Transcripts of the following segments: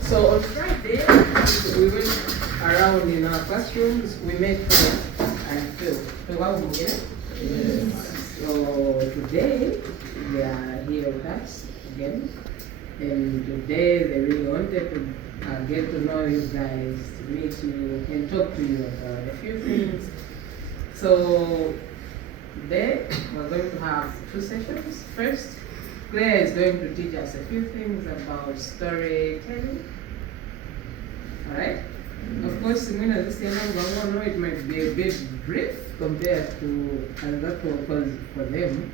So on Friday, we went around in our classrooms, we made prayer and Phil. So today, they are here with us again. And today they really wanted to get to know you guys, to meet you and talk to you about a few things. So today we're going to have two sessions. First, Clare is going to teach us a few things about storytelling. Alright? Of course, this it might be a bit brief compared to another because for them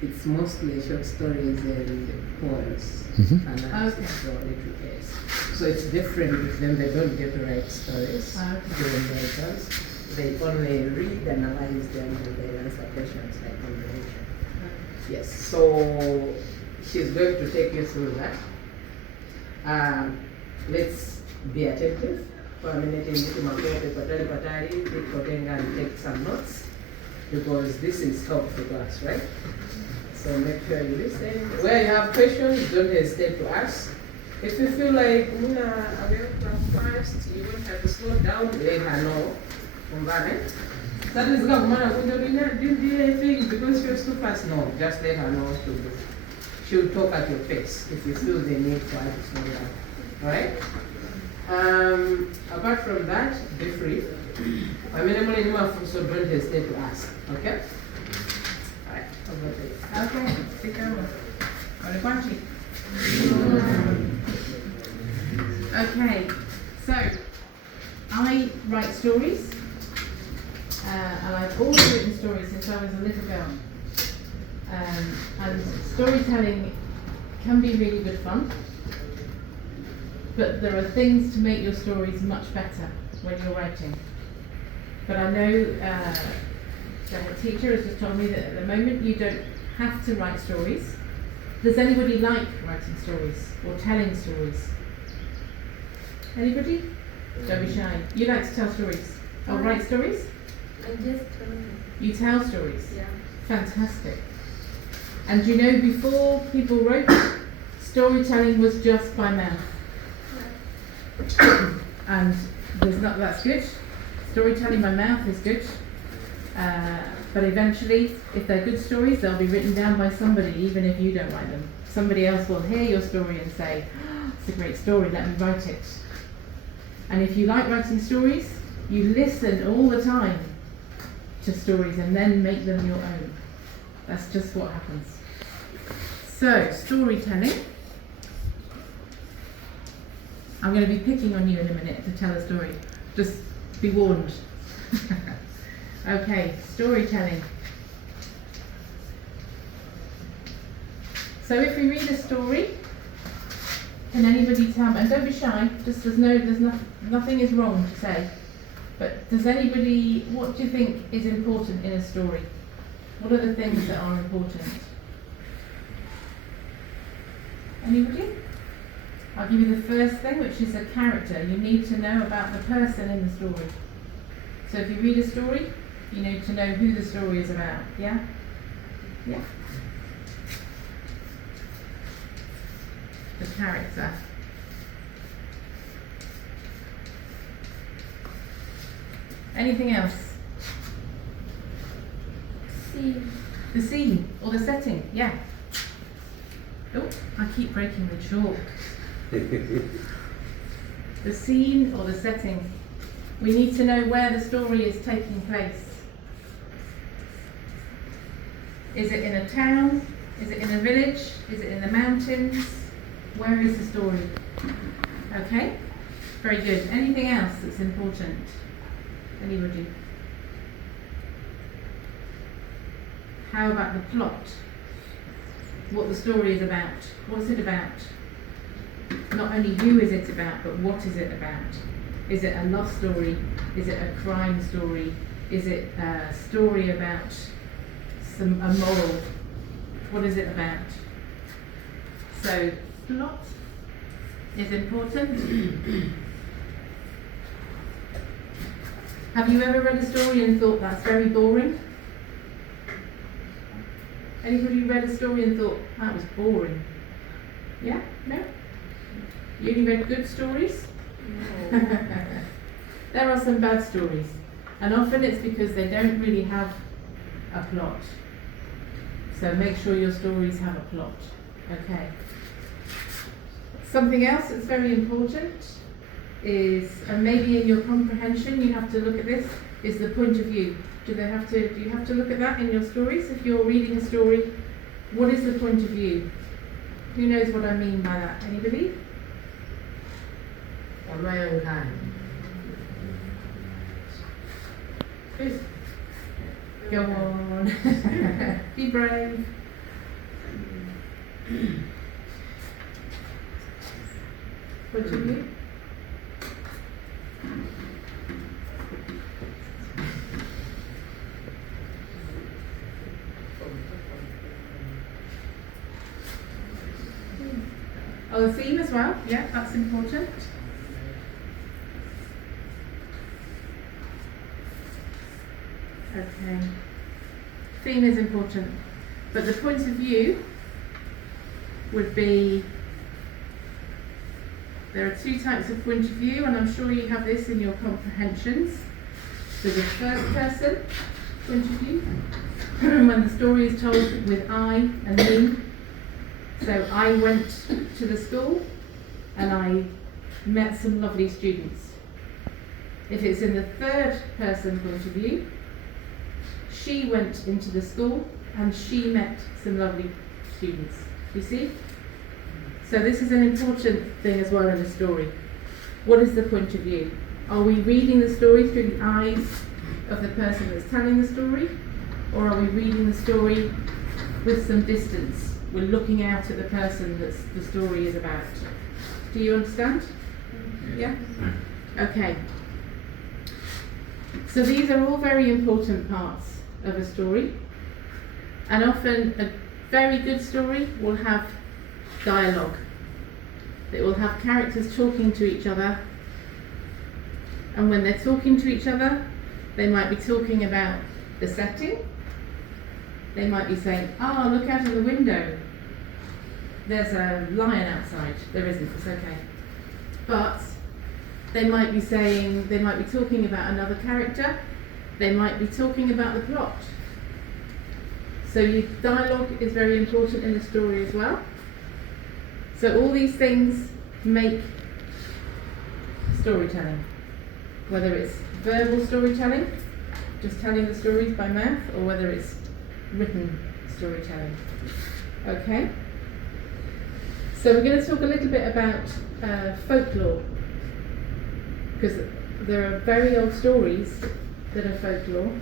it's mostly short stories and poems. And that's okay. So it's different with them. They don't get to write stories during the exams. They only read, analyze them, and they answer questions like comprehension. Yes. So she's going to take you through that. Let's be attentive for a minute and take some notes because this is helpful to us, right? So make sure you listen. Where you have questions, don't hesitate to ask. If you feel like I will first, you won't have to slow down, let her know. That is didn't do anything because she was too fast. No, just let her know she'll talk at your pace if you feel the need for her to slow down. Alright? Apart from that, be free. So don't hesitate to ask. Okay? Alright, Okay, sit down. Okay, so I write stories, and I've always written stories since I was a little girl. And storytelling can be really good fun, but there are things to make your stories much better when you're writing. But I know the head teacher has just told me that at the moment you don't have to write stories. Does anybody like writing stories or telling stories? Anybody? Don't be shy. You like to tell stories or write stories? I just tell them. You tell stories? Yeah. Fantastic. And you know, before people wrote, storytelling was just by mouth. And that's good. Storytelling by mouth is good. But eventually, if they're good stories, they'll be written down by somebody, even if you don't write them. Somebody else will hear your story and say, oh, it's a great story, let me write it. And if you like writing stories, you listen all the time to stories and then make them your own. That's just what happens. So, storytelling. I'm going to be picking on you in a minute to tell a story. Just be warned. Okay, storytelling. So if we read a story, can anybody tell me, and don't be shy, just nothing is wrong to say, but does anybody, what do you think is important in a story? What are the things that are important? Anybody? I'll give you the first thing, which is a character. You need to know about the person in the story. So if you read a story, you need to know who the story is about. Yeah? Yeah? The character. Anything else? Scene. The scene or the setting. Yeah. Oh, I keep breaking the chalk. The scene or the setting. We need to know where the story is taking place. Is it in a town? Is it in a village? Is it in the mountains? Where is the story? Okay, very good. Anything else that's important? Anybody? How about the plot? What the story is about? What's it about? Not only who is it about, but what is it about? Is it a love story? Is it a crime story? Is it a story about a moral? What is it about? So, plot is important. Have you ever read a story and thought that's very boring? Anybody read a story and thought, that was boring? Yeah? No? You only read good stories? No. There are some bad stories, and often it's because they don't really have a plot. So make sure your stories have a plot. Okay. Something else that's very important is, and maybe in your comprehension you have to look at this, is the point of view. Do you have to look at that in your stories? If you're reading a story, what is the point of view? Who knows what I mean by that? Anybody? On my own time. Good. Go on. Be brave. Point of view? Oh, the theme as well. Yeah, that's important. Okay. Theme is important. But the point of view would be, there are two types of point of view, and I'm sure you have this in your comprehensions. There's a first person point of view, when the story is told with I and me. So I went to the school and I met some lovely students. If it's in the third person point of view, she went into the school and she met some lovely students. You see? So this is an important thing as well in a story. What is the point of view? Are we reading the story through the eyes of the person that's telling the story? Or are we reading the story with some distance? We're looking out at the person that the story is about. Do you understand? Yeah? Okay. So these are all very important parts of a story. And often a very good story will have dialogue. It will have characters talking to each other. And when they're talking to each other, they might be talking about the setting. They might be saying, oh, look out of the window. There's a lion outside. There isn't, it's okay. But they might be talking about another character. They might be talking about the plot. So your dialogue is very important in the story as well. So all these things make storytelling. Whether it's verbal storytelling, just telling the stories by mouth, or whether it's written storytelling. Okay? So we're going to talk a little bit about folklore, because there are very old stories that are folklore,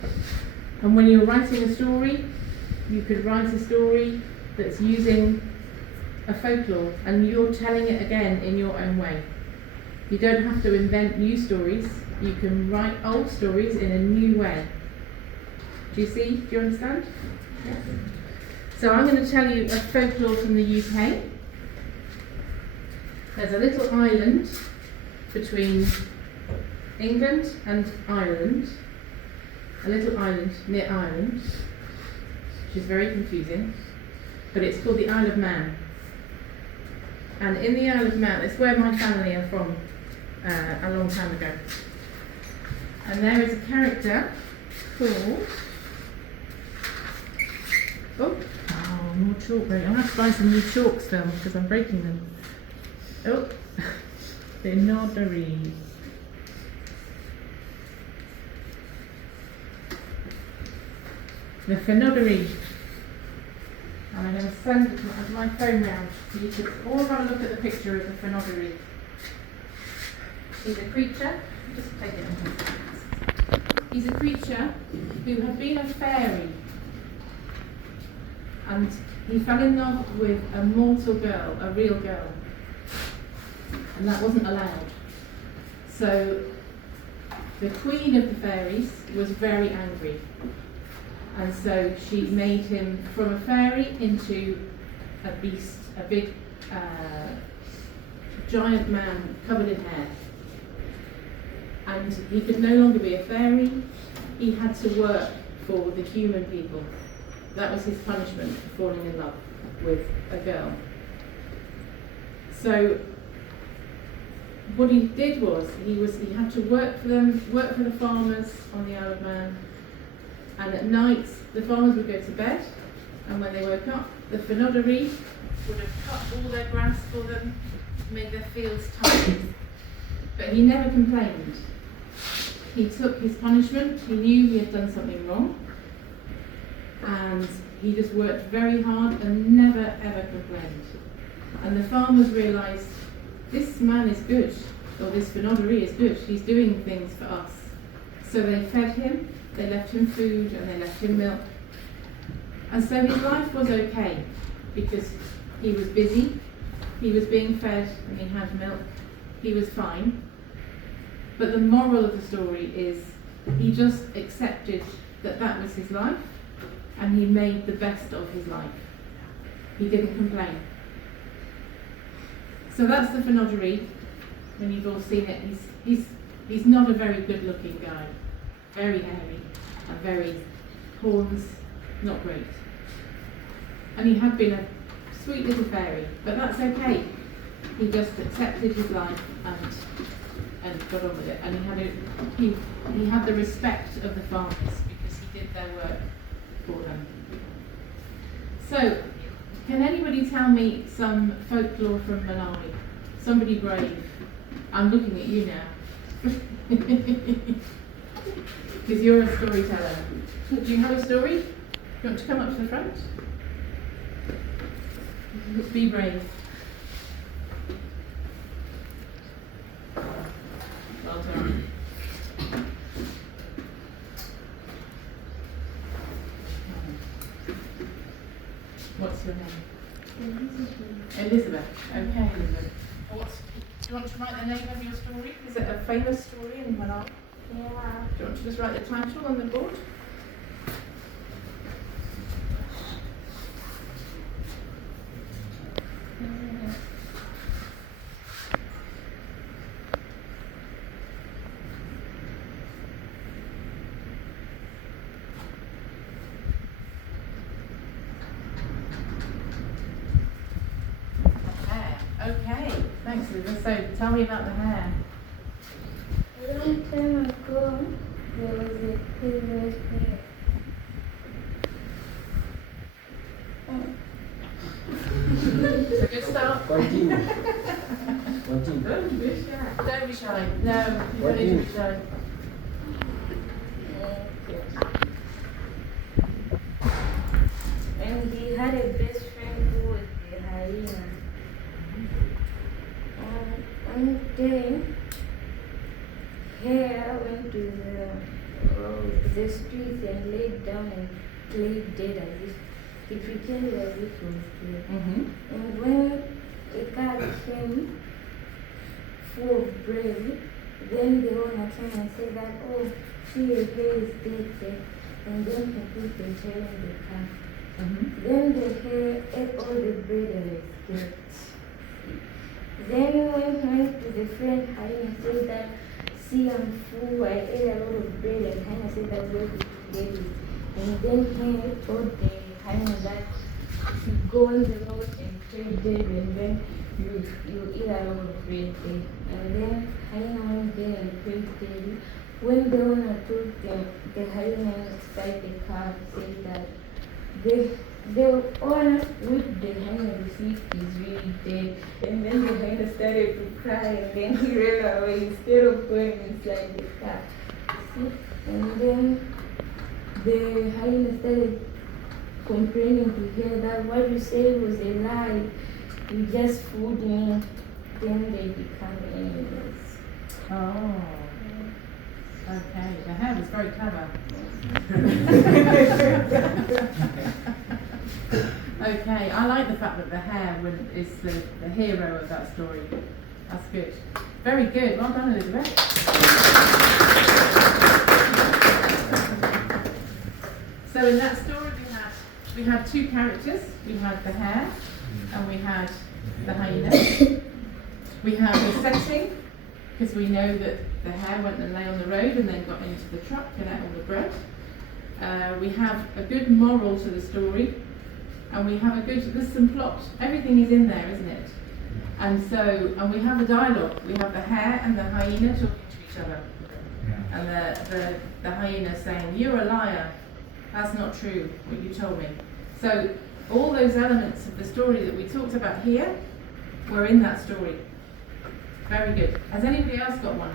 and when you're writing a story, you could write a story that's using a folklore and you're telling it again in your own way. You don't have to invent new stories, you can write old stories in a new way. Do you see? Do you understand? Yes. So I'm going to tell you a folklore from the UK. There's a little island between England and Ireland, a little island near Ireland, which is very confusing, but it's called the Isle of Man. And in the Isle of Man, it's where my family are from a long time ago. And there is a character called... Oh, more chalk. I'll have to buy some new chalks still because I'm breaking them. Oh, Finodary. The Finodary. And I'm going to send my phone round so you can all have a look at the picture of the Finodary. He's a creature, just take it on. He's a creature who had been a fairy, and he fell in love with a mortal girl, a real girl, and that wasn't allowed. So the queen of the fairies was very angry, and so she made him from a fairy into a beast, a big giant man covered in hair. And he could no longer be a fairy, he had to work for the human people, That was his punishment for falling in love with a girl. So what he did was he had to work for them, work for the farmers on the Isle of Man, and at night the farmers would go to bed, and when they woke up, the Fenodari would have cut all their grass for them, made their fields tidy. But he never complained. He took his punishment, he knew he had done something wrong, and he just worked very hard and never ever complained. And the farmers realised, this man is good, or this Fenodari is good, he's doing things for us. So they fed him, they left him food, and they left him milk. And so his life was okay, because he was busy, he was being fed, and he had milk, he was fine. But the moral of the story is, he just accepted that that was his life, and he made the best of his life. He didn't complain. So that's the Fenodari. When you've all seen it, he's not a very good-looking guy. Very hairy and very horns, not great. And he had been a sweet little fairy, but that's okay. He just accepted his life and got on with it. And he had the respect of the farmers because he did their work for them. So, can anybody tell me some folklore from Malawi? Somebody brave. I'm looking at you now. Because you're a storyteller. Do you have a story? Do you want to come up to the front? Be brave. Well done. What's your name? Elizabeth. Okay, Elizabeth. Do you want to write the name of your story? Is it a famous story in Malawi? Yeah. Do you want to just write the title on the board? Okay, thanks Elizabeth. So tell me about the hair. A long time ago, there was a previous hair. It's a good start. Continue. Don't be shy. Don't be shy. No, you don't need to be shy. And he had a best friend who was a hyena. One day, Hare went to the streets and laid down and played dead as if he pretended as if he was dead. And when a cat came full of bread, then the owner came and said that, oh, see, Hare is dead. And then he put the hare in the car. Then the hare ate all the bread and escaped. Then when he went to the friend hyena said that, see, I'm full, I ate a lot of bread, and hyena said that, where did you get it? And then he told the hyena that you go on the road and trade bread, and then you eat a lot of bread there. And then hyena went there and prayed daily. When the owner took them, the hyena inside the car said that the owner with the hyena received is really dead. And then the hyena started to cry, and then he ran away instead of going inside the car. See? And then the hyena started complaining to her that what you said was a lie. You just fooled me. Then they become enemies. Oh. Okay, the hair was very clever. Okay, I like the fact that the hare is the hero of that story. That's good. Very good. Well done, Elizabeth. So in that story we had two characters. We had the hare and we had the hyena. We have the setting, because we know that the hare went and lay on the road and then got into the truck and ate all the bread. We have a good moral to the story, and we have there's some plot. Everything is in there, isn't it? And we have a dialogue. We have the hare and the hyena talking to each other. And the hyena saying, "You're a liar. That's not true, what you told me." So all those elements of the story that we talked about here were in that story. Very good. Has anybody else got one?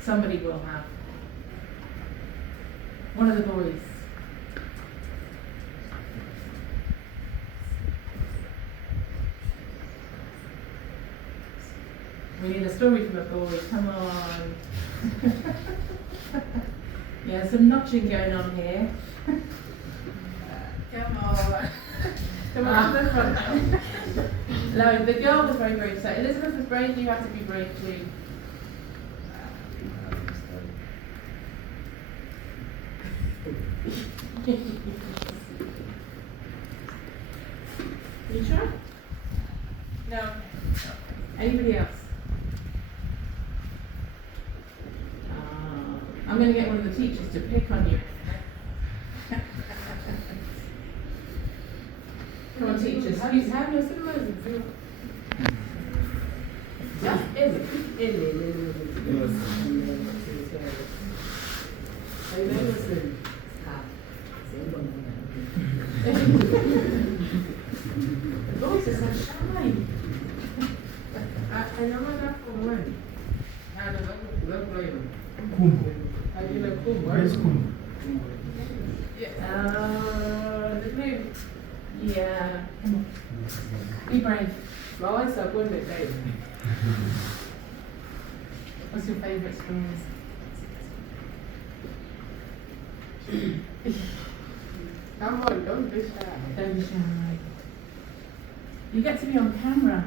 Somebody will have. One of the boys. We need a story from a boy. Come on. Yeah, some notching going on here. Come on. Come on to the front. No, the girl was very brave. So Elizabeth was brave, you have to be brave too. You sure? No. Anybody else? I'm going to get one of the teachers to pick on you. Come on, teachers. The voice is so shy. Where's Kumbu? The blue. Yeah. Be brave. What's your favourite stories? Come on, don't be shy. Don't be shy. You get to be on camera.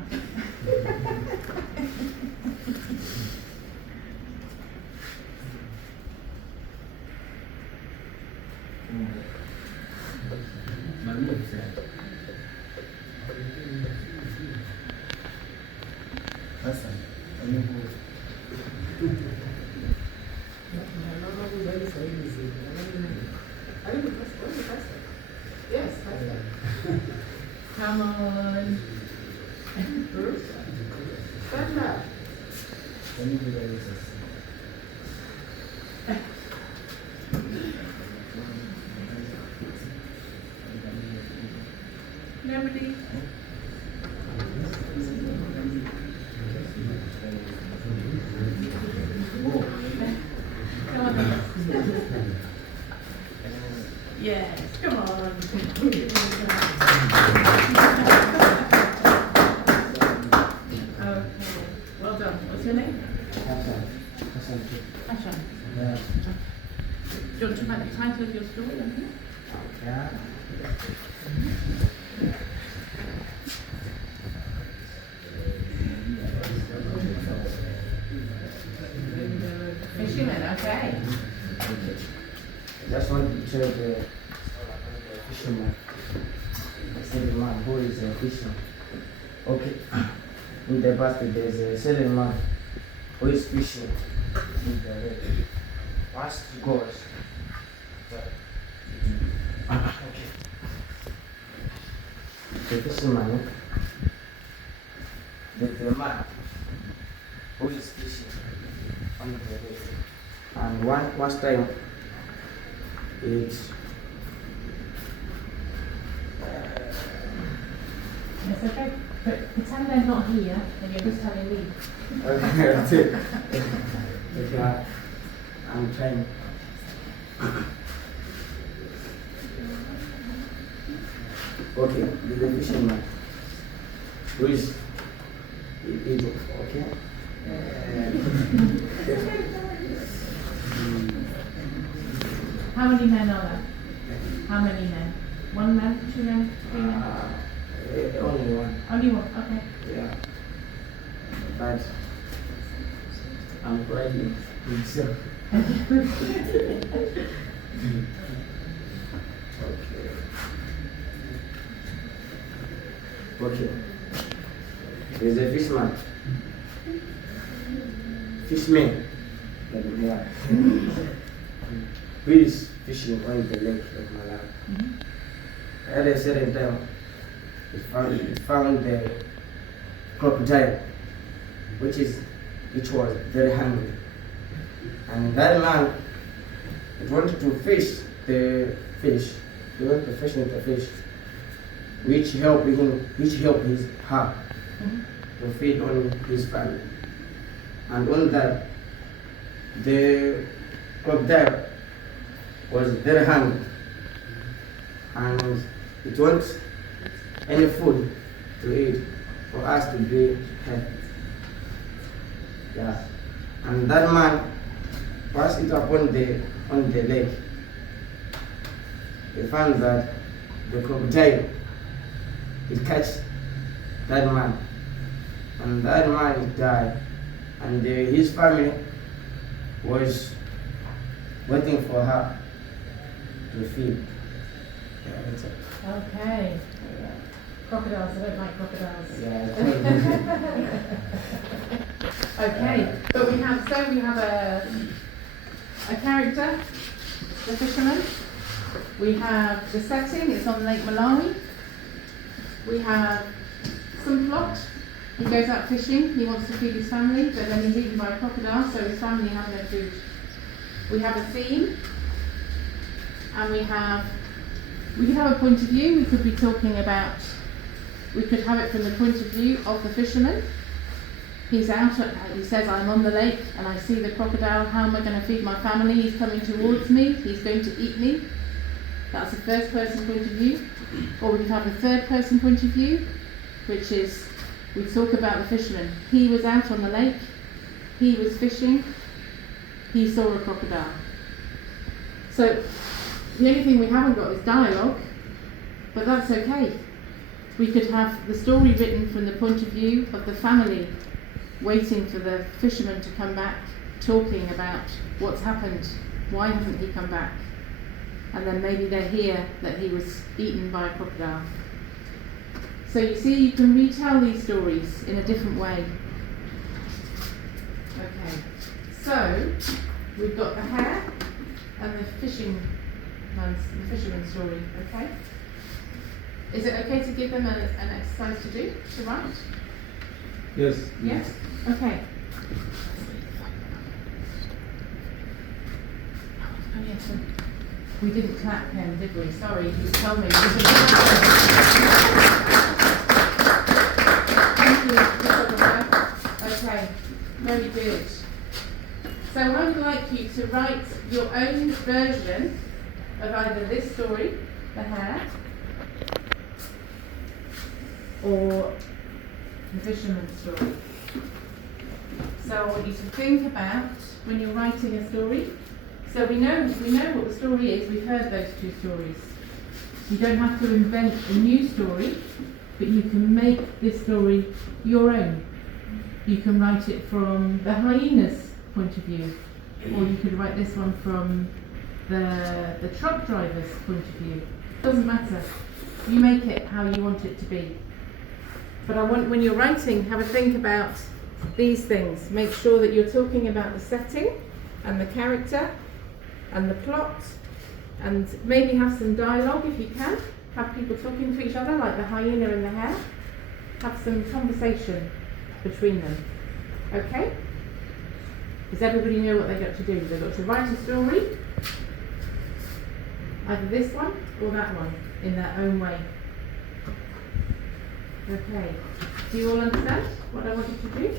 Yes, Come on. stand up. Nobody. Come on. Yes, come on. Okay, well done. What's your name? Ashan. Do you want to write the title of your story on here? Yeah. Fisherman, okay. Just want to tell the fisherman. I said the man who is a fisherman. Okay. In the basket there is a certain man who is fishing in the lake. Once he goes, okay. The fisherman, the man who is fishing on the lake. And one time it's It's okay. But pretend they're not here and you're just telling me. okay, that's it. Okay, I'm trying. Okay, there's a fisherman who is able, okay? How many men are there? How many men? One man, two men, three men? Only one, Only one, okay. yeah. But I'm riding himself. Okay. There's a fishman. Fishman. Yeah. who is fishing on the lake of Malawi. Mhm. At a certain time, he found the crocodile, which was very hungry. And that man, he wanted to fish the fish. He went to fishing the fish, which helped her Mhm. to feed on his family. And on that, the crocodile was very hungry, and it wants any food to eat for us to be happy. Yeah. And that man passed it upon the lake. He found that the crocodile it catch that man, and that man died, and his family was waiting for her to feed. Yeah, that's it. Okay. Crocodiles, I don't like crocodiles. Yeah. Okay, but we have a character, the fisherman. We have the setting, it's on Lake Malawi. We have some plot. He goes out fishing, he wants to feed his family, but then he's eaten by a crocodile, so his family have no food. We have a theme, and we could have a point of view. We could be talking about, we could have it from the point of view of the fisherman. He's out, he says, I'm on the lake and I see the crocodile, how am I going to feed my family? He's coming towards me, he's going to eat me. That's a first person point of view. Or we could have a third person point of view, which is, we talk about the fisherman. He was out on the lake, he was fishing, he saw a crocodile. So, the only thing we haven't got is dialogue, but that's okay. We could have the story written from the point of view of the family, waiting for the fisherman to come back, talking about what's happened, why hasn't he come back? And then maybe they hear that he was eaten by a crocodile. So you see, you can retell these stories in a different way. Okay, so we've got the hare and the fisherman's story, okay? Is it okay to give them an exercise to do, to write? Yes. Yes? Okay. Oh, yes, so we didn't clap him, did we? Sorry, you told me. Thank you. Okay, very good. So I would like you to write your own version of either this story, the hare, or the fisherman's story. So I want you to think about when you're writing a story. So we know what the story is, we've heard those two stories. You don't have to invent a new story, but you can make this story your own. You can write it from the hyena's point of view, or you could write this one from the truck driver's point of view. Doesn't matter. You make it how you want it to be. But I want, when you're writing, have a think about these things. Make sure that you're talking about the setting and the character and the plot, and maybe have some dialogue if you can. Have people talking to each other like the hyena and the hare. Have some conversation between them. Okay? Does everybody know what they've got to do? They've got to write a story, either this one or that one, in their own way. Okay. Do you all understand what I want you to do?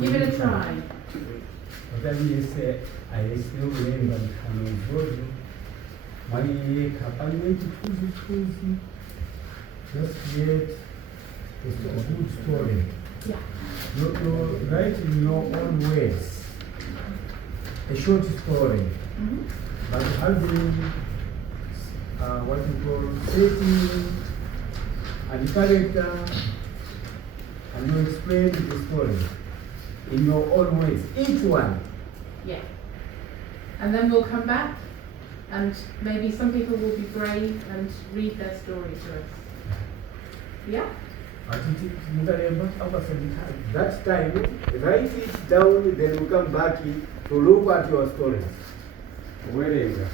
Give it a try. What I say, I still remember the my apartment Tuzi, just yet it's a good story. Yeah. You write in your own words a short story, but having what you call setting and character, and you explain the story in your own words, each one. Yeah. And then we'll come back, and maybe some people will be brave and read their story to us. Yeah? That time, write it down, then we come back to look at your stories. Werenga.